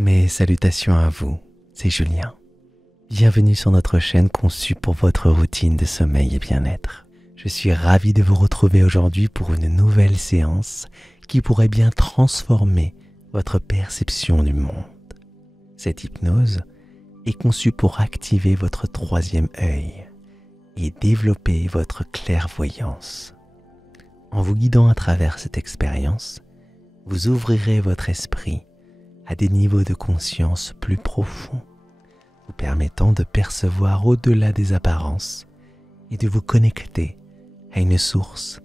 Mes salutations à vous, c'est Julien. Bienvenue sur notre chaîne conçue pour votre routine de sommeil et bien-être. Je suis ravi de vous retrouver aujourd'hui pour une nouvelle séance qui pourrait bien transformer votre perception du monde. Cette hypnose est conçue pour activer votre troisième œil et développer votre clairvoyance. En vous guidant à travers cette expérience, vous ouvrirez votre esprit à des niveaux de conscience plus profonds, vous permettant de percevoir au-delà des apparences et de vous connecter à une source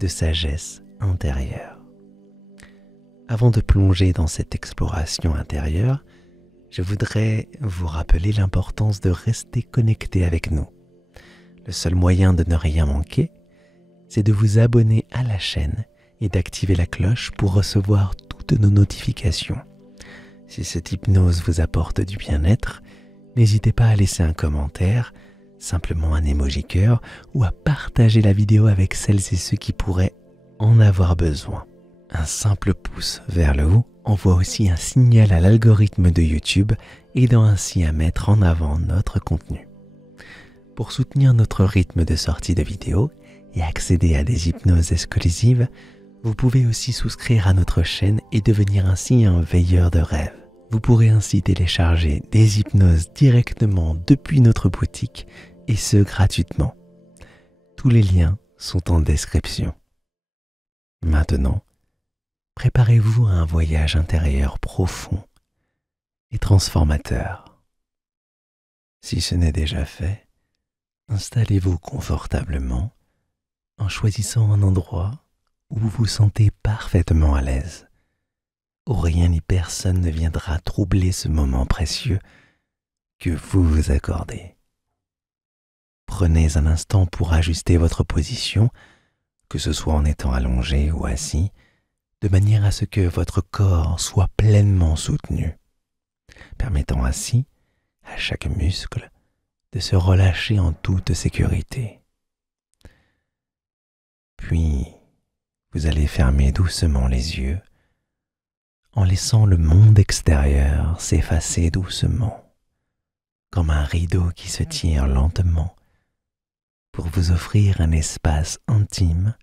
de sagesse intérieure. Avant de plonger dans cette exploration intérieure, je voudrais vous rappeler l'importance de rester connecté avec nous. Le seul moyen de ne rien manquer, c'est de vous abonner à la chaîne et d'activer la cloche pour recevoir toutes nos notifications. Si cette hypnose vous apporte du bien-être, n'hésitez pas à laisser un commentaire, simplement un emoji cœur, ou à partager la vidéo avec celles et ceux qui pourraient en avoir besoin. Un simple pouce vers le haut envoie aussi un signal à l'algorithme de YouTube, aidant ainsi à mettre en avant notre contenu. Pour soutenir notre rythme de sortie de vidéos et accéder à des hypnoses exclusives, vous pouvez aussi souscrire à notre chaîne et devenir ainsi un veilleur de rêve. Vous pourrez ainsi télécharger des hypnoses directement depuis notre boutique et ce gratuitement. Tous les liens sont en description. Maintenant, préparez-vous à un voyage intérieur profond et transformateur. Si ce n'est déjà fait, installez-vous confortablement en choisissant un endroit où vous vous sentez parfaitement à l'aise, où rien ni personne ne viendra troubler ce moment précieux que vous vous accordez. Prenez un instant pour ajuster votre position, que ce soit en étant allongé ou assis, de manière à ce que votre corps soit pleinement soutenu, permettant ainsi à chaque muscle de se relâcher en toute sécurité. Puis, vous allez fermer doucement les yeux en laissant le monde extérieur s'effacer doucement, comme un rideau qui se tire lentement pour vous offrir un espace intime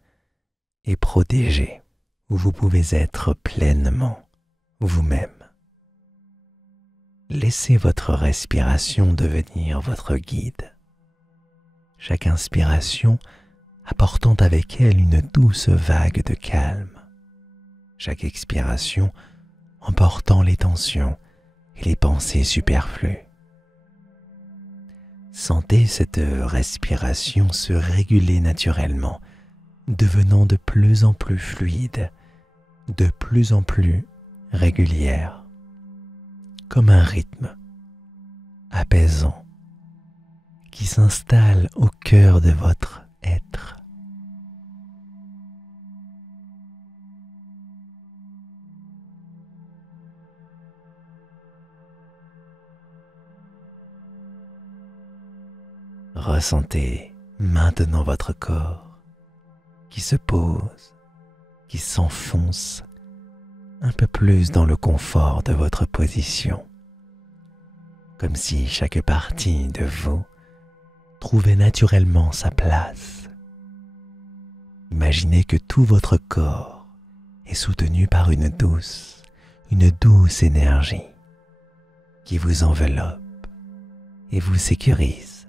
et protégé où vous pouvez être pleinement vous-même. Laissez votre respiration devenir votre guide. Chaque inspiration apportant avec elle une douce vague de calme. Chaque expiration emportant les tensions et les pensées superflues. Sentez cette respiration se réguler naturellement, devenant de plus en plus fluide, de plus en plus régulière, comme un rythme apaisant qui s'installe au cœur de votre être. Ressentez maintenant votre corps qui se pose, qui s'enfonce un peu plus dans le confort de votre position, comme si chaque partie de vous trouvait naturellement sa place. Imaginez que tout votre corps est soutenu par une douce énergie qui vous enveloppe et vous sécurise,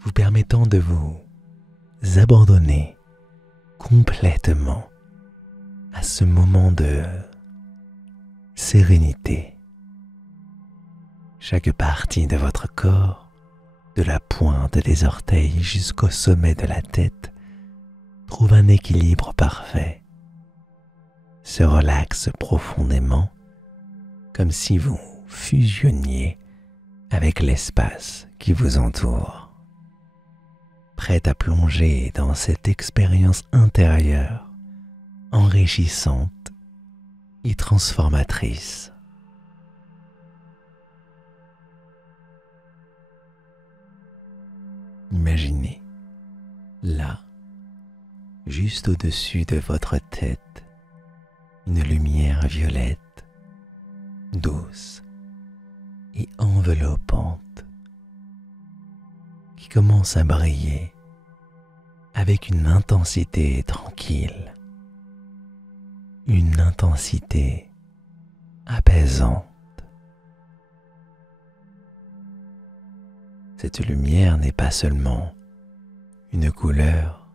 vous permettant de vous abandonner complètement à ce moment de sérénité. Chaque partie de votre corps, de la pointe des orteils jusqu'au sommet de la tête, trouve un équilibre parfait, se relaxe profondément, comme si vous fusionniez avec l'espace qui vous entoure. Prête à plonger dans cette expérience intérieure, enrichissante et transformatrice. Imaginez, là, juste au-dessus de votre tête, une lumière violette douce et enveloppante qui commence à briller avec une intensité tranquille, une intensité apaisante. Cette lumière n'est pas seulement une couleur,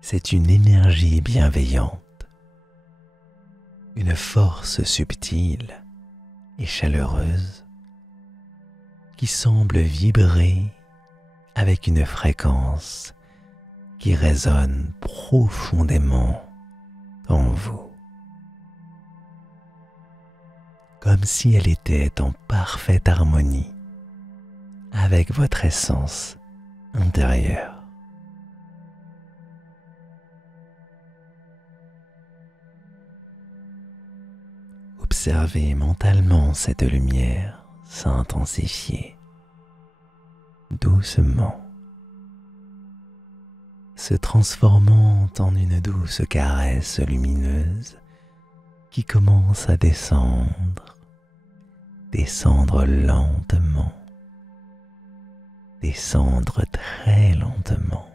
c'est une énergie bienveillante, une force subtile et chaleureuse qui semble vibrer avec une fréquence qui résonne profondément en vous, comme si elle était en parfaite harmonie avec votre essence intérieure. Observez mentalement cette lumière s'intensifier doucement, se transformant en une douce caresse lumineuse qui commence à descendre, descendre lentement, descendre très lentement,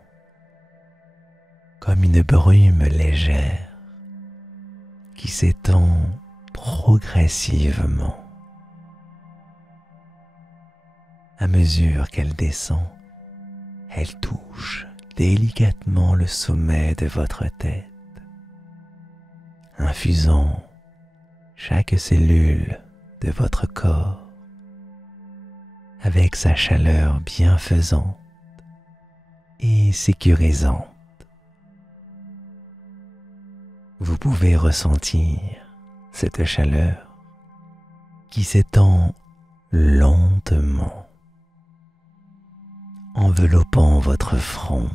comme une brume légère qui s'étend progressivement. À mesure qu'elle descend, elle touche délicatement le sommet de votre tête, infusant chaque cellule de votre corps avec sa chaleur bienfaisante et sécurisante. Vous pouvez ressentir cette chaleur qui s'étend lentement, enveloppant votre front,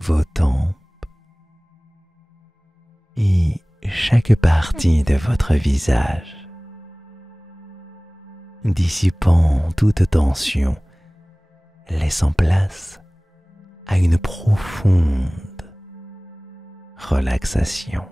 vos tempes et chaque partie de votre visage, dissipant toute tension, laissant place à une profonde relaxation.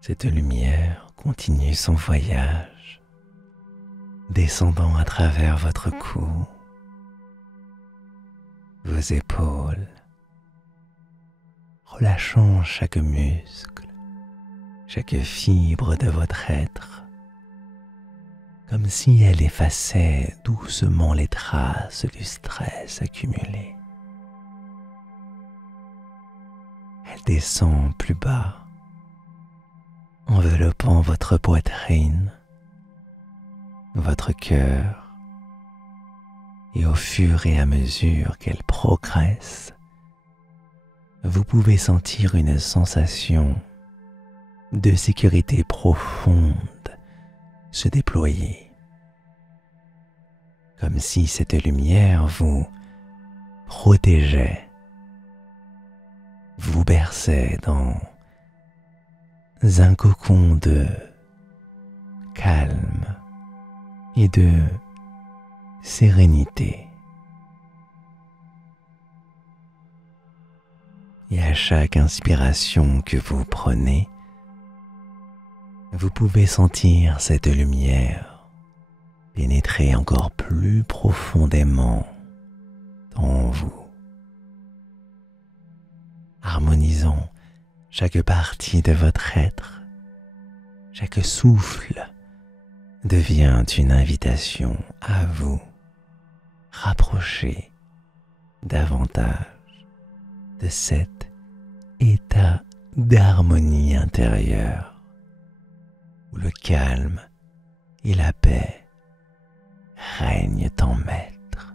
Cette lumière continue son voyage, descendant à travers votre cou, vos épaules, relâchant chaque muscle, chaque fibre de votre être, comme si elle effaçait doucement les traces du stress accumulé. Elle descend plus bas, enveloppant votre poitrine, votre cœur, et au fur et à mesure qu'elle progresse, vous pouvez sentir une sensation de sécurité profonde se déployer, comme si cette lumière vous protégeait, vous berçait dans un cocon de calme et de sérénité. Et à chaque inspiration que vous prenez, vous pouvez sentir cette lumière pénétrer encore plus profondément en vous, harmonisant chaque partie de votre être. Chaque souffle devient une invitation à vous rapprocher davantage de cet état d'harmonie intérieure où le calme et la paix règnent en maître.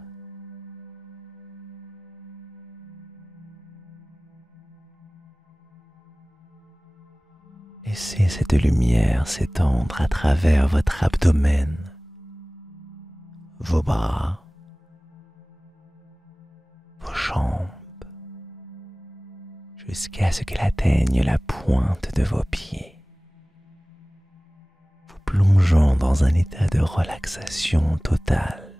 Laissez cette lumière s'étendre à travers votre abdomen, vos bras, vos jambes, jusqu'à ce qu'elle atteigne la pointe de vos pieds, vous plongeant dans un état de relaxation totale,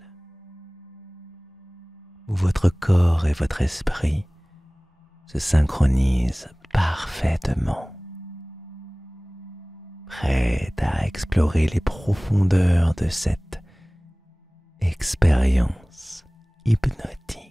où votre corps et votre esprit se synchronisent parfaitement, prêts à explorer les profondeurs de cette expérience hypnotique.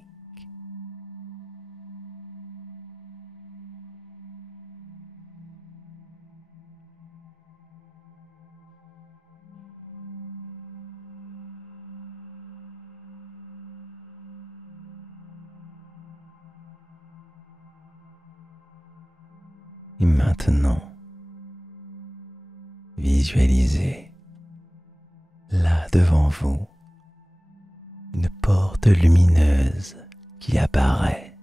Et maintenant, visualisez là devant vous une porte lumineuse qui apparaît,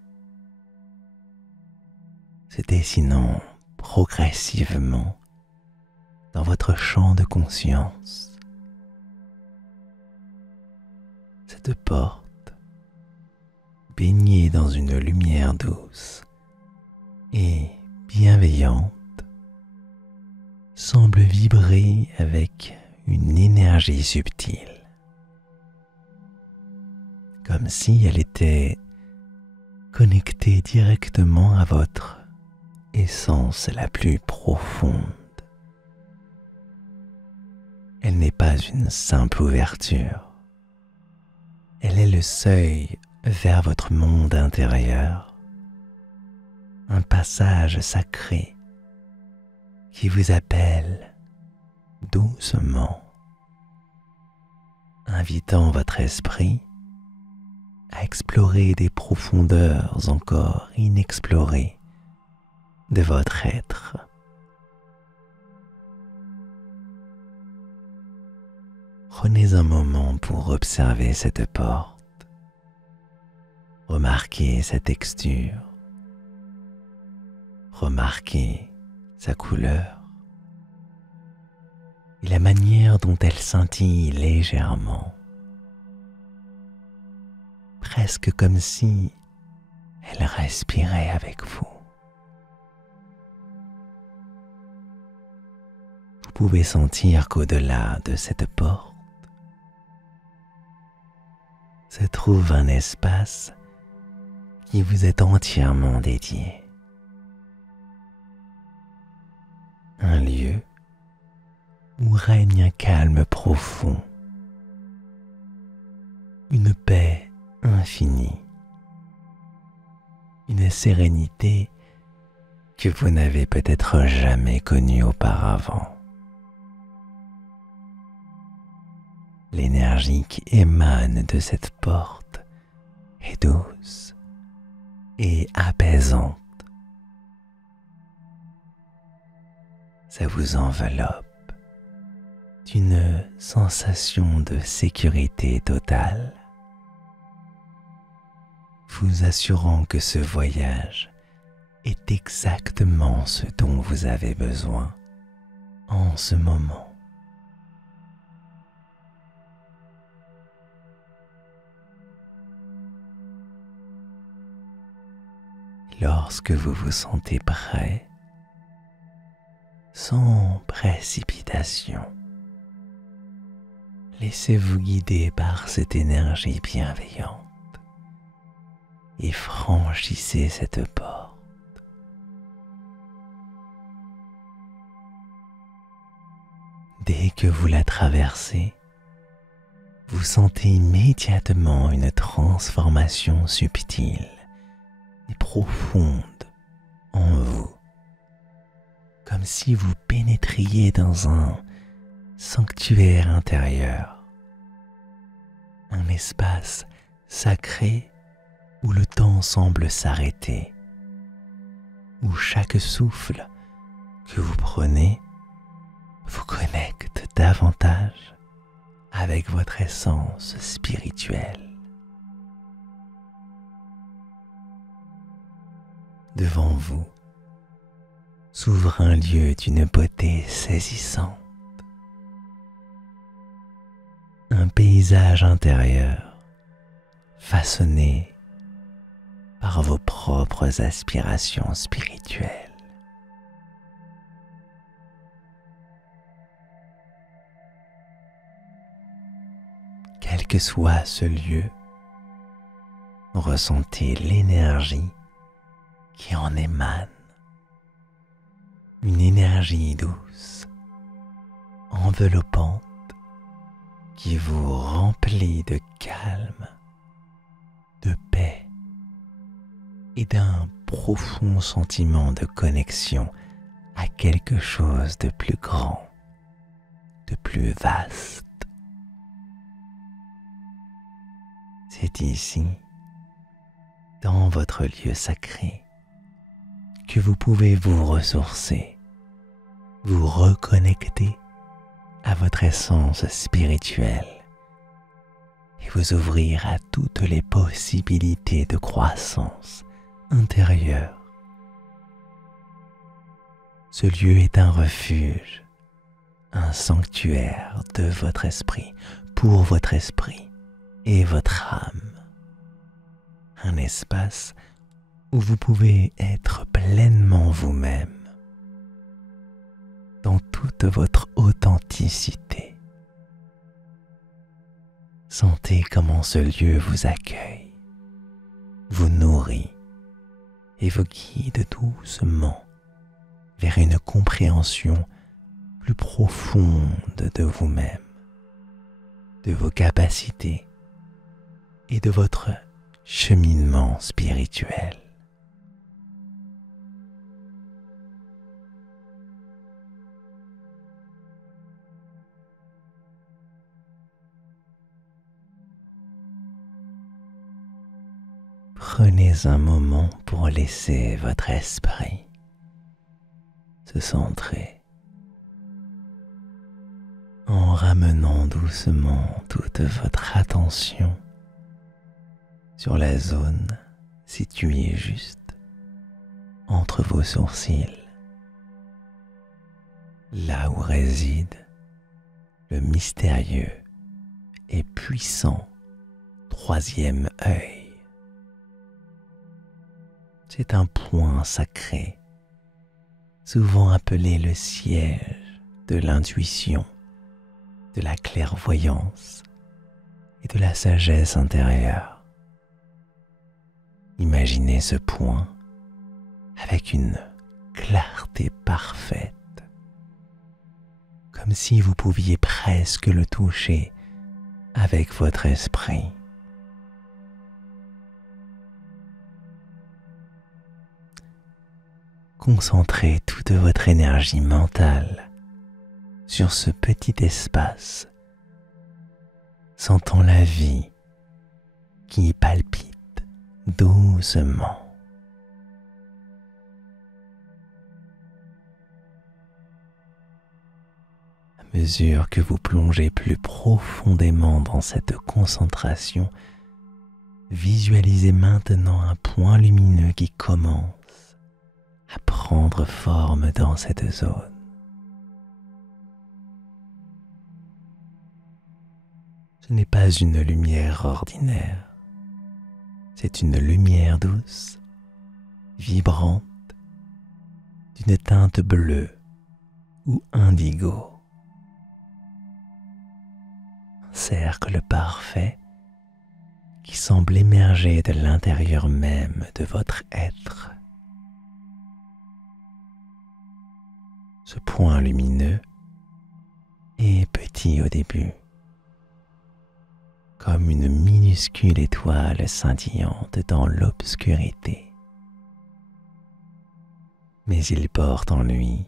se dessinant progressivement dans votre champ de conscience. Cette porte, baignée dans une lumière douce et bienveillante, semble vibrer avec une énergie subtile, comme si elle était connectée directement à votre essence la plus profonde. Elle n'est pas une simple ouverture, elle est le seuil vers votre monde intérieur, un passage sacré qui vous appelle doucement, invitant votre esprit à explorer des profondeurs encore inexplorées de votre être. Prenez un moment pour observer cette porte, remarquez sa texture, remarquez sa couleur et la manière dont elle scintille légèrement, presque comme si elle respirait avec vous. Vous pouvez sentir qu'au-delà de cette porte se trouve un espace qui vous est entièrement dédié. Un lieu où règne un calme profond, une paix infinie, une sérénité que vous n'avez peut-être jamais connue auparavant. L'énergie qui émane de cette porte est douce et apaisante. Ça vous enveloppe d'une sensation de sécurité totale, vous assurant que ce voyage est exactement ce dont vous avez besoin en ce moment. Lorsque vous vous sentez prêt, sans précipitation, laissez-vous guider par cette énergie bienveillante et franchissez cette porte. Dès que vous la traversez, vous sentez immédiatement une transformation subtile et profonde en vous, comme si vous pénétriez dans un sanctuaire intérieur, un espace sacré où le temps semble s'arrêter, où chaque souffle que vous prenez vous connecte davantage avec votre essence spirituelle. Devant vous s'ouvre un lieu d'une beauté saisissante, un paysage intérieur façonné par vos propres aspirations spirituelles. Quel que soit ce lieu, ressentez l'énergie qui en émane. Une énergie douce, enveloppante, qui vous remplit de calme, de paix et d'un profond sentiment de connexion à quelque chose de plus grand, de plus vaste. C'est ici, dans votre lieu sacré, que vous pouvez vous ressourcer, vous reconnecter à votre essence spirituelle et vous ouvrir à toutes les possibilités de croissance intérieure. Ce lieu est un refuge, un sanctuaire de votre esprit, pour votre esprit et votre âme. Un espace où vous pouvez être pleinement vous-même, dans toute votre authenticité. Sentez comment ce lieu vous accueille, vous nourrit et vous guide doucement vers une compréhension plus profonde de vous-même, de vos capacités et de votre cheminement spirituel. Prenez un moment pour laisser votre esprit se centrer en ramenant doucement toute votre attention sur la zone située juste entre vos sourcils, là où réside le mystérieux et puissant troisième œil. C'est un point sacré, souvent appelé le siège de l'intuition, de la clairvoyance et de la sagesse intérieure. Imaginez ce point avec une clarté parfaite, comme si vous pouviez presque le toucher avec votre esprit. Concentrez toute votre énergie mentale sur ce petit espace, sentant la vie qui y palpite doucement. À mesure que vous plongez plus profondément dans cette concentration, visualisez maintenant un point lumineux qui commence à prendre forme dans cette zone. Ce n'est pas une lumière ordinaire, c'est une lumière douce, vibrante, d'une teinte bleue ou indigo. Un cercle parfait qui semble émerger de l'intérieur même de votre être. Ce point lumineux est petit au début, comme une minuscule étoile scintillante dans l'obscurité. Mais il porte en lui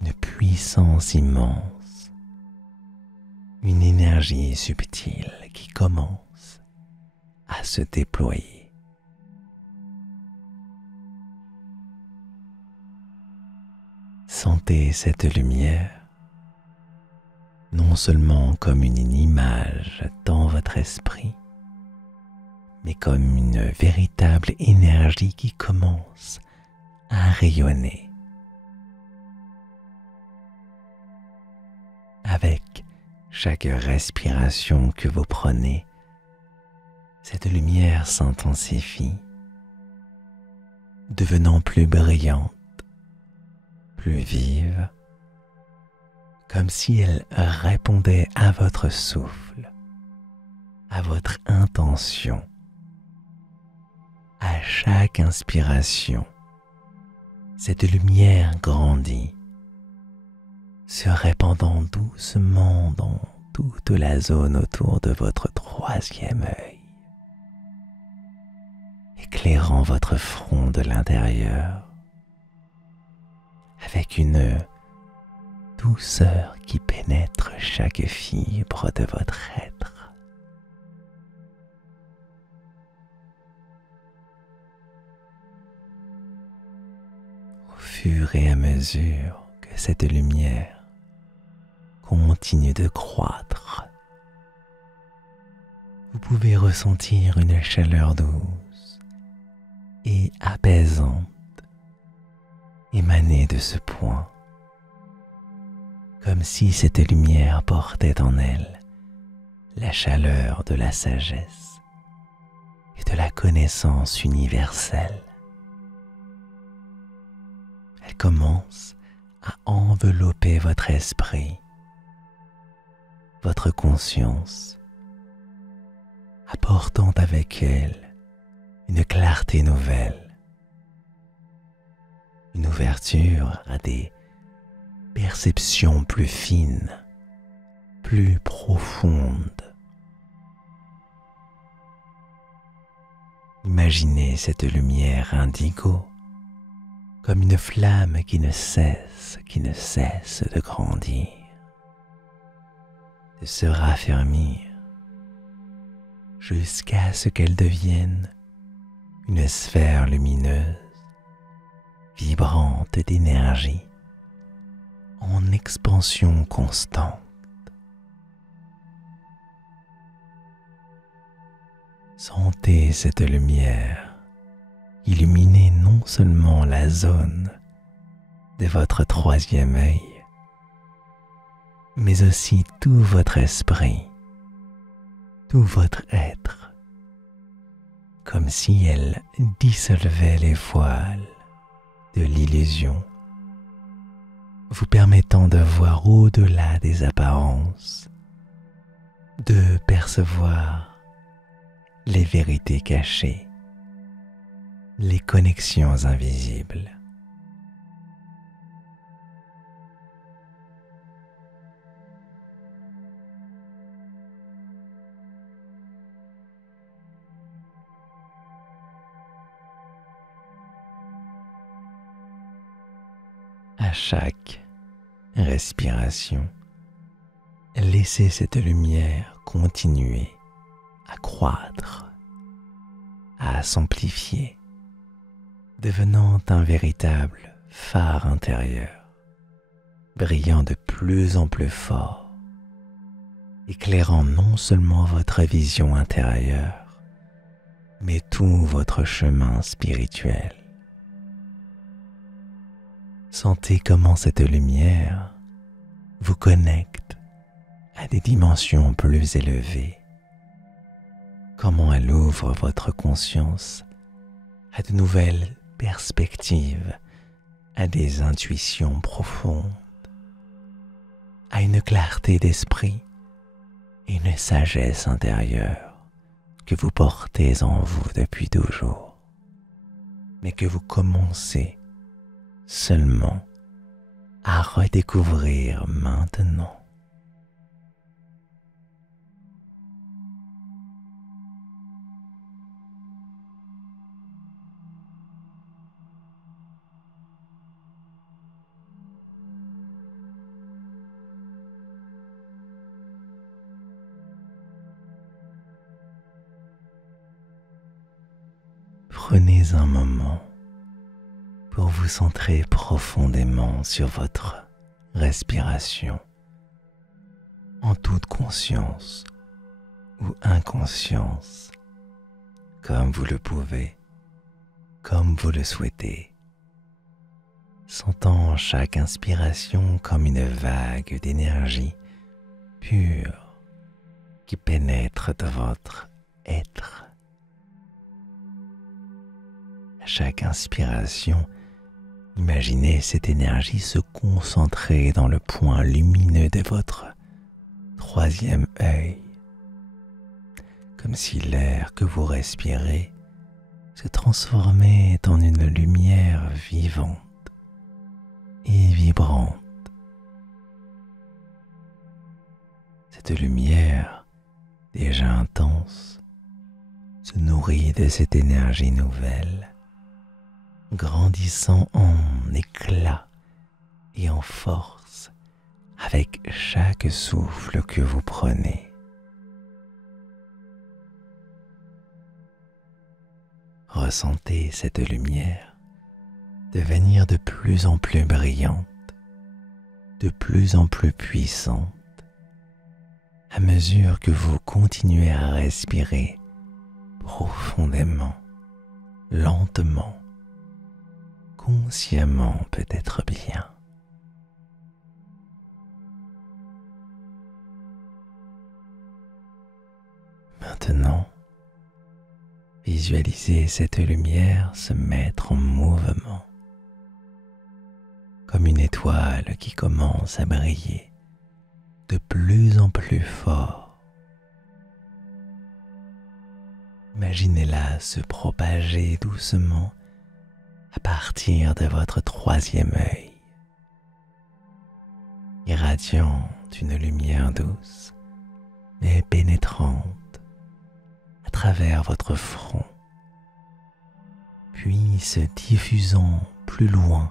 une puissance immense, une énergie subtile qui commence à se déployer. Sentez cette lumière, non seulement comme une image dans votre esprit, mais comme une véritable énergie qui commence à rayonner. Avec chaque respiration que vous prenez, Cette lumière s'intensifie, devenant plus brillante, plus vive, comme si elle répondait à votre souffle, à votre intention, à chaque inspiration. Cette lumière grandit, se répandant doucement dans toute la zone autour de votre troisième œil, éclairant votre front de l'intérieur avec une douceur qui pénètre chaque fibre de votre être. Au fur et à mesure que cette lumière continue de croître, vous pouvez ressentir une chaleur douce et apaisante émaner de ce point, comme si cette lumière portait en elle la chaleur de la sagesse et de la connaissance universelle. Elle commence à envelopper votre esprit, votre conscience, apportant avec elle une clarté nouvelle, une ouverture à des perceptions plus fines, plus profondes. Imaginez cette lumière indigo comme une flamme qui ne cesse de grandir, de se raffermir jusqu'à ce qu'elle devienne une sphère lumineuse, vibrante d'énergie, en expansion constante. Sentez cette lumière illuminer non seulement la zone de votre troisième œil, mais aussi tout votre esprit, tout votre être, comme si elle dissolvait les voiles de l'illusion, vous permettant de voir au-delà des apparences, de percevoir les vérités cachées, les connexions invisibles. À chaque respiration, laissez cette lumière continuer à croître, à s'amplifier, devenant un véritable phare intérieur, brillant de plus en plus fort, éclairant non seulement votre vision intérieure, mais tout votre chemin spirituel. Sentez comment cette lumière vous connecte à des dimensions plus élevées, comment elle ouvre votre conscience à de nouvelles perspectives, à des intuitions profondes, à une clarté d'esprit et une sagesse intérieure que vous portez en vous depuis toujours, mais que vous commencez seulement à redécouvrir maintenant. Prenez un moment pour vous centrer profondément sur votre respiration, en toute conscience ou inconscience, comme vous le pouvez, comme vous le souhaitez, sentant chaque inspiration comme une vague d'énergie pure qui pénètre dans votre être À chaque inspiration, imaginez cette énergie se concentrer dans le point lumineux de votre troisième œil, comme si l'air que vous respirez se transformait en une lumière vivante et vibrante. Cette lumière, déjà intense, se nourrit de cette énergie nouvelle, grandissant en éclat et en force avec chaque souffle que vous prenez. Ressentez cette lumière devenir de plus en plus brillante, de plus en plus puissante, à mesure que vous continuez à respirer profondément, lentement, consciemment peut-être bien. Maintenant, visualisez cette lumière se mettre en mouvement, comme une étoile qui commence à briller de plus en plus fort. Imaginez-la se propager doucement à partir de votre troisième œil, irradiant une lumière douce mais pénétrante à travers votre front, puis se diffusant plus loin,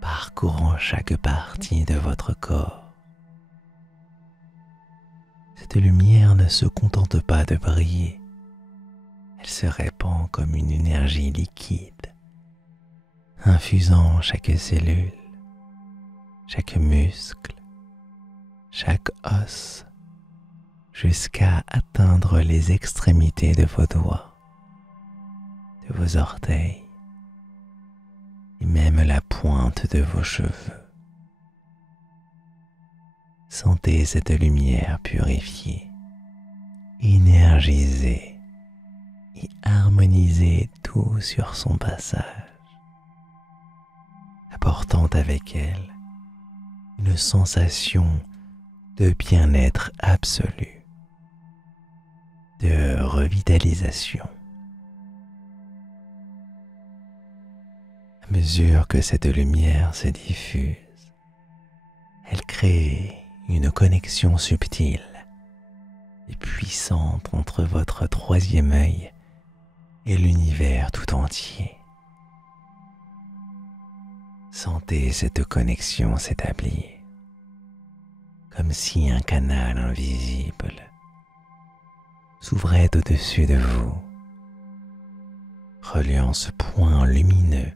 parcourant chaque partie de votre corps. Cette lumière ne se contente pas de briller, elle se répand comme une énergie liquide, infusant chaque cellule, chaque muscle, chaque os, jusqu'à atteindre les extrémités de vos doigts, de vos orteils et même la pointe de vos cheveux. Sentez cette lumière purifiée, énergisée et harmoniser tout sur son passage, apportant avec elle une sensation de bien-être absolu, de revitalisation. À mesure que cette lumière se diffuse, elle crée une connexion subtile et puissante entre votre troisième œil et l'univers tout entier. Sentez cette connexion s'établir, comme si un canal invisible s'ouvrait au-dessus de vous, reliant ce point lumineux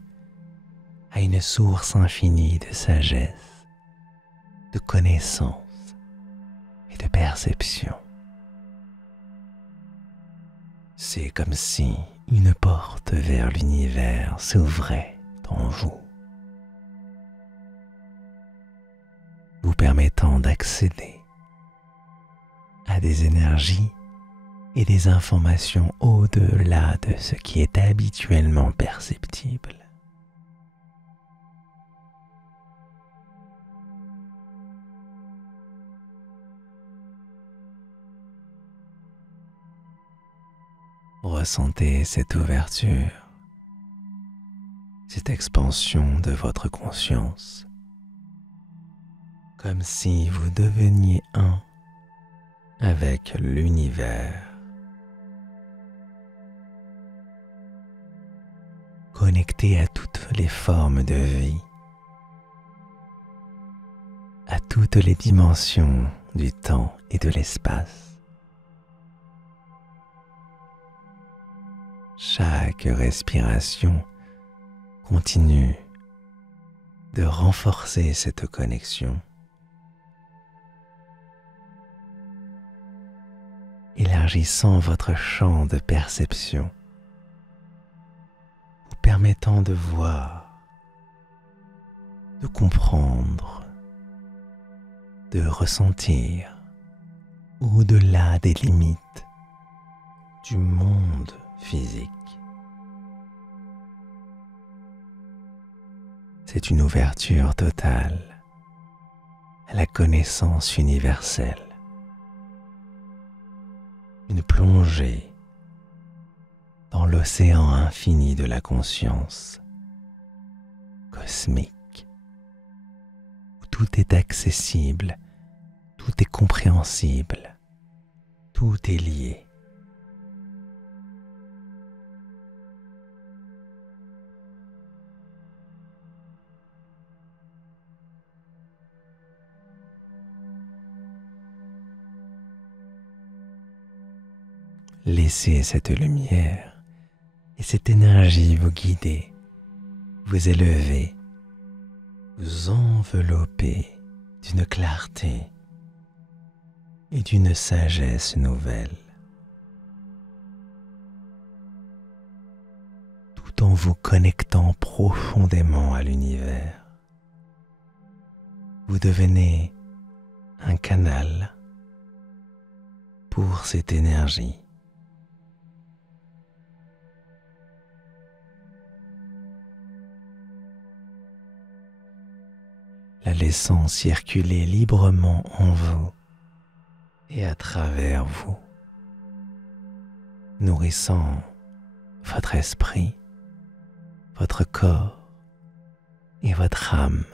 à une source infinie de sagesse, de connaissance et de perception. C'est comme si une porte vers l'univers s'ouvrait en vous, vous permettant d'accéder à des énergies et des informations au-delà de ce qui est habituellement perceptible. Ressentez cette ouverture, cette expansion de votre conscience, comme si vous deveniez un avec l'univers, connecté à toutes les formes de vie, à toutes les dimensions du temps et de l'espace. Chaque respiration continue de renforcer cette connexion, élargissant votre champ de perception, vous permettant de voir, de comprendre, de ressentir au-delà des limites du monde physique. c'est une ouverture totale à la connaissance universelle, une plongée dans l'océan infini de la conscience cosmique, où tout est accessible, tout est compréhensible, tout est lié. Laissez cette lumière et cette énergie vous guider, vous élever, vous envelopper d'une clarté et d'une sagesse nouvelle, tout en vous connectant profondément à l'univers. Vous devenez un canal pour cette énergie. La laissant circuler librement en vous et à travers vous, nourrissant votre esprit, votre corps et votre âme,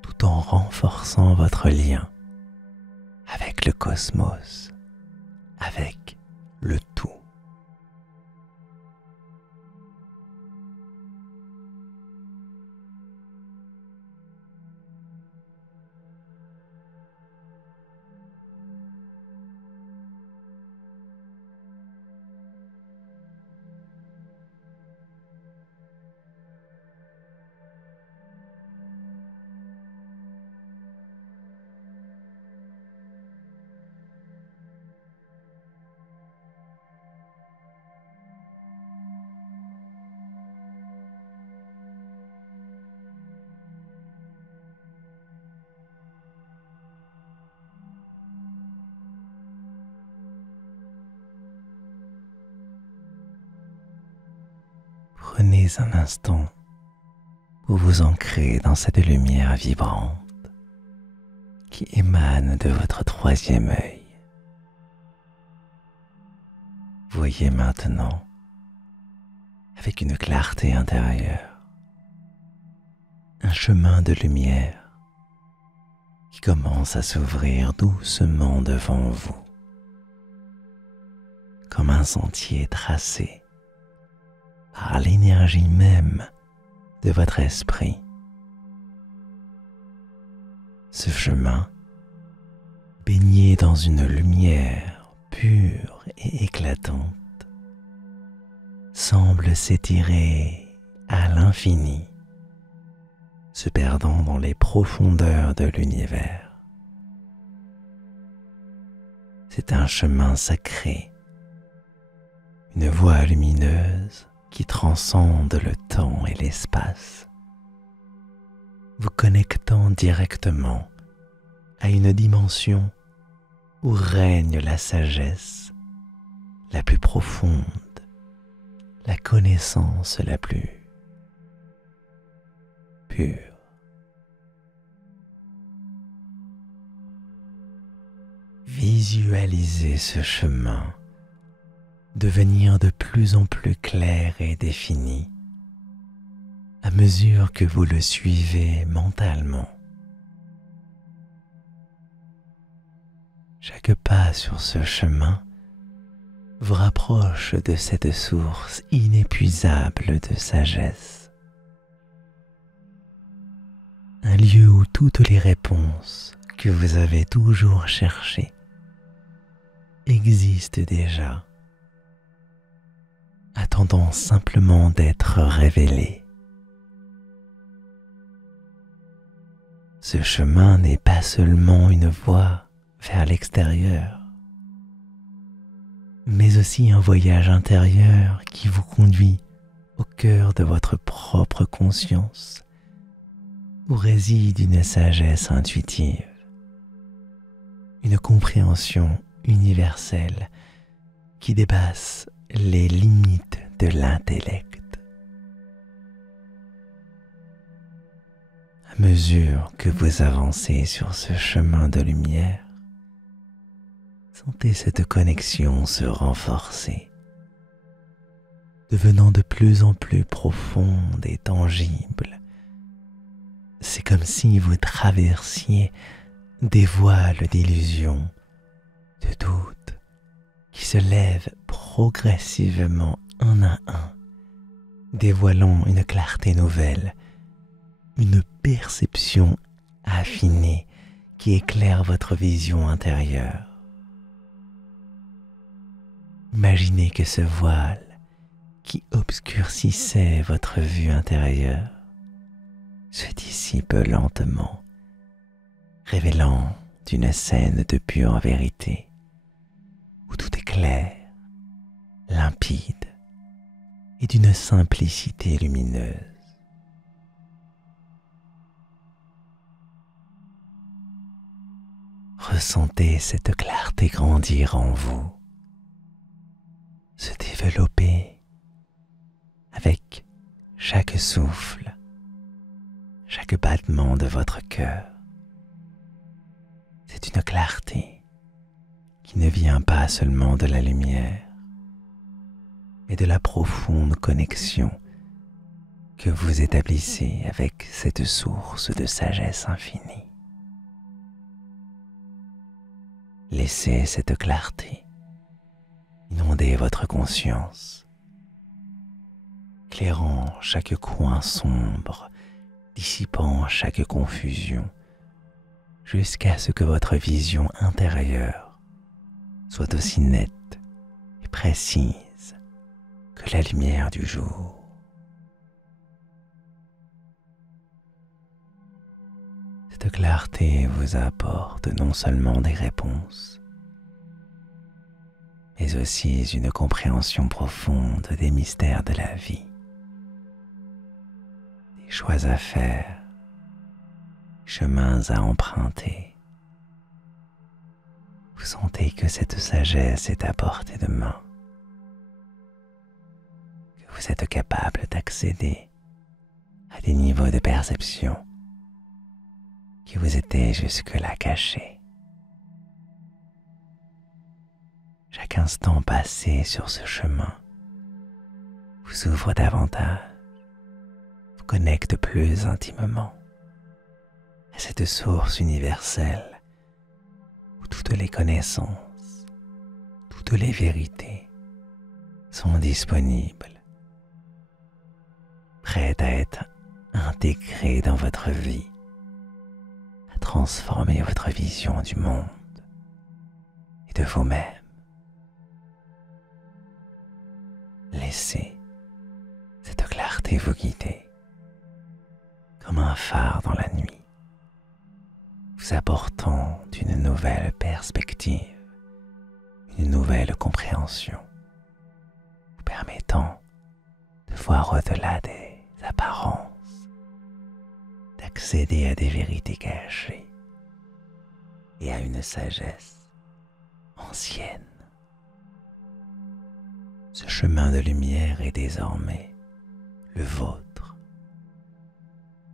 tout en renforçant votre lien avec le cosmos, avec le tout. Prenez un instant pour vous ancrer dans cette lumière vibrante qui émane de votre troisième œil. Voyez maintenant, avec une clarté intérieure, un chemin de lumière qui commence à s'ouvrir doucement devant vous, comme un sentier tracé par l'énergie même de votre esprit. Ce chemin, baigné dans une lumière pure et éclatante, semble s'étirer à l'infini, se perdant dans les profondeurs de l'univers. C'est un chemin sacré, une voie lumineuse qui transcende le temps et l'espace, vous connectant directement à une dimension où règne la sagesse la plus profonde, la connaissance la plus pure. Visualisez ce chemin devenir de plus en plus clair et défini à mesure que vous le suivez mentalement. Chaque pas sur ce chemin vous rapproche de cette source inépuisable de sagesse, un lieu où toutes les réponses que vous avez toujours cherchées existent déjà, attendant simplement d'être révélées. Ce chemin n'est pas seulement une voie vers l'extérieur, mais aussi un voyage intérieur qui vous conduit au cœur de votre propre conscience, où réside une sagesse intuitive, une compréhension universelle qui dépasse les limites de l'intellect. À mesure que vous avancez sur ce chemin de lumière, sentez cette connexion se renforcer, devenant de plus en plus profonde et tangible. C'est comme si vous traversiez des voiles d'illusion, de doute, qui se lèvent progressivement un à un, dévoilant une clarté nouvelle, une perception affinée qui éclaire votre vision intérieure. Imaginez que ce voile qui obscurcissait votre vue intérieure se dissipe lentement, révélant une scène de pure vérité, où tout est clair, limpide et d'une simplicité lumineuse. Ressentez cette clarté grandir en vous, se développer avec chaque souffle, chaque battement de votre cœur. C'est une clarté qui ne vient pas seulement de la lumière, mais de la profonde connexion que vous établissez avec cette source de sagesse infinie. Laissez cette clarté inonder votre conscience, éclairant chaque coin sombre, dissipant chaque confusion, jusqu'à ce que votre vision intérieure soit aussi nette et précise que la lumière du jour. Cette clarté vous apporte non seulement des réponses, mais aussi une compréhension profonde des mystères de la vie, des choix à faire, chemins à emprunter. Vous sentez que cette sagesse est à portée de main, que vous êtes capable d'accéder à des niveaux de perception qui vous étaient jusque-là cachés. Chaque instant passé sur ce chemin vous ouvre davantage, vous connecte plus intimement à cette source universelle où toutes les connaissances, toutes les vérités sont disponibles, prêtes à être intégrées dans votre vie, à transformer votre vision du monde et de vous-même. Laissez cette clarté vous guider comme un phare dans la nuit, vous apportant une nouvelle perspective, une nouvelle compréhension, vous permettant de voir au-delà des apparences, d'accéder à des vérités cachées et à une sagesse ancienne. Ce chemin de lumière est désormais le vôtre,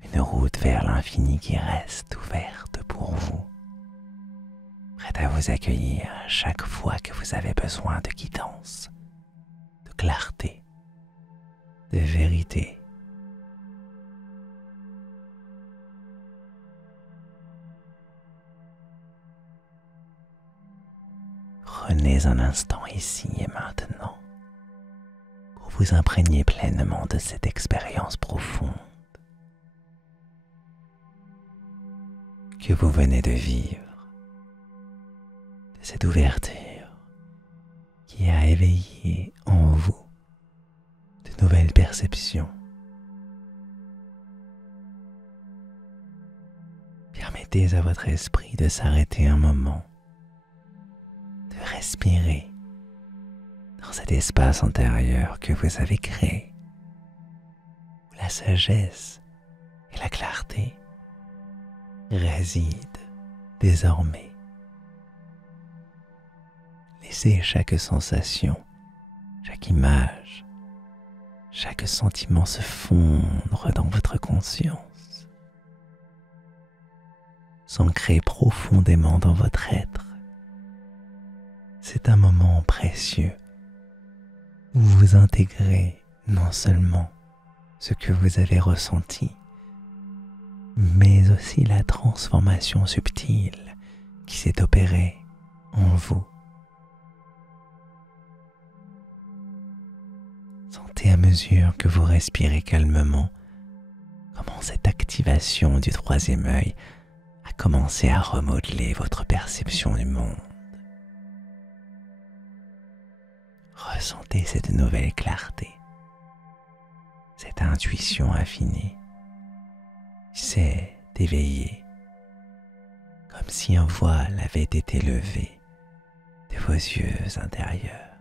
une route vers l'infini qui reste ouverte pour vous, prête à vous accueillir chaque fois que vous avez besoin de guidance, de clarté, de vérité. Prenez un instant ici et maintenant pour vous imprégner pleinement de cette expérience profonde que vous venez de vivre, de cette ouverture qui a éveillé en vous de nouvelles perceptions. Permettez à votre esprit de s'arrêter un moment, de respirer dans cet espace intérieur que vous avez créé, où la sagesse et la clarté résident désormais. Laissez chaque sensation, chaque image, chaque sentiment se fondre dans votre conscience, s'ancrer profondément dans votre être. C'est un moment précieux où vous intégrez non seulement ce que vous avez ressenti, mais aussi la transformation subtile qui s'est opérée en vous. Sentez à mesure que vous respirez calmement comment cette activation du troisième œil a commencé à remodeler votre perception du monde. Ressentez cette nouvelle clarté, cette intuition affinée, c'est éveillée, comme si un voile avait été levé de vos yeux intérieurs.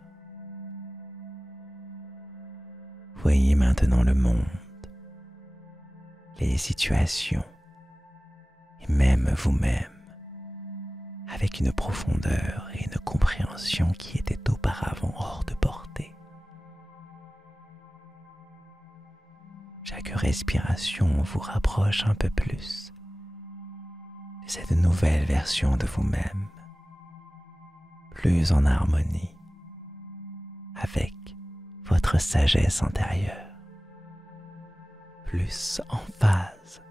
Voyez maintenant le monde, les situations et même vous-même avec une profondeur et une compréhension qui étaient auparavant hors de portée. Chaque respiration vous rapproche un peu plus de cette nouvelle version de vous-même, plus en harmonie avec votre sagesse intérieure, plus en phase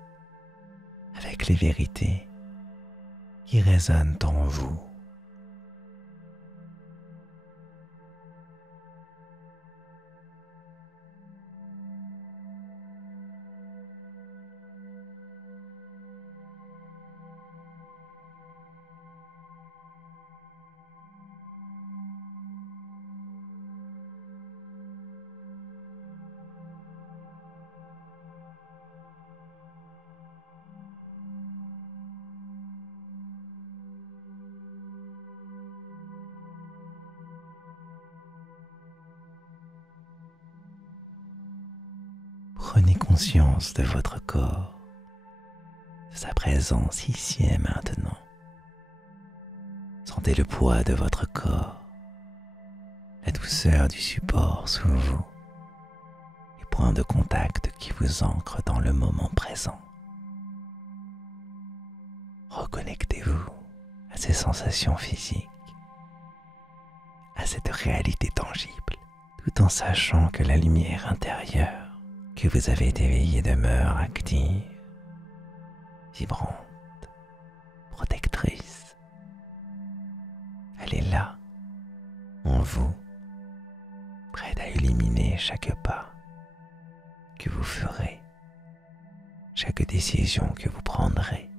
avec les vérités qui résonnent en vous. Prenez conscience de votre corps, de sa présence ici et maintenant. Sentez le poids de votre corps, la douceur du support sous vous, les points de contact qui vous ancrent dans le moment présent. Reconnectez-vous à ces sensations physiques, à cette réalité tangible, tout en sachant que la lumière intérieure que vous avez éveillée demeure active, vibrante, protectrice. Elle est là, en vous, prête à illuminer chaque pas que vous ferez, chaque décision que vous prendrez.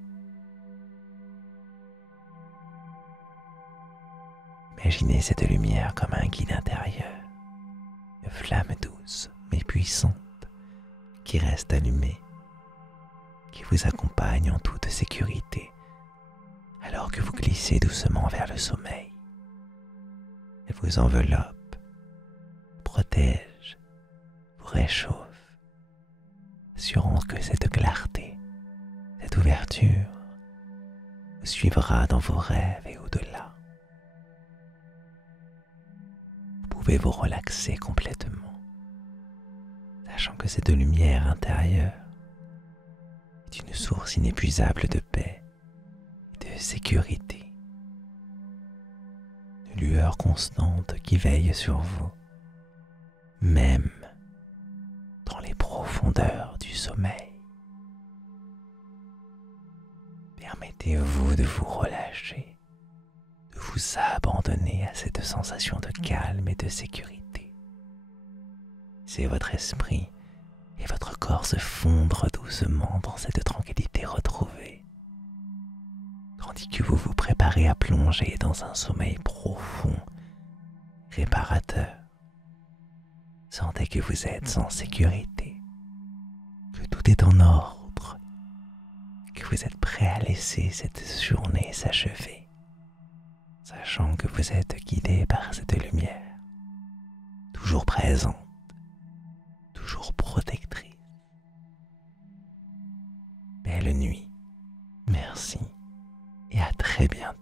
Imaginez cette lumière comme un guide intérieur, une flamme douce mais puissante qui reste allumée, qui vous accompagne en toute sécurité alors que vous glissez doucement vers le sommeil. Elle vous enveloppe, protège, vous réchauffe, assurant que cette clarté, cette ouverture vous suivra dans vos rêves et au-delà. Vous pouvez vous relaxer complètement, sachant que cette lumière intérieure est une source inépuisable de paix et de sécurité, une lueur constante qui veille sur vous, même dans les profondeurs du sommeil. Permettez-vous de vous relâcher, de vous abandonner à cette sensation de calme et de sécurité. Laissez votre esprit et votre corps se fondre doucement dans cette tranquillité retrouvée, tandis que vous vous préparez à plonger dans un sommeil profond, réparateur. Sentez que vous êtes en sécurité, que tout est en ordre, que vous êtes prêt à laisser cette journée s'achever, sachant que vous êtes guidé par cette lumière, toujours présente, toujours protectrice. Belle nuit, merci et à très bientôt.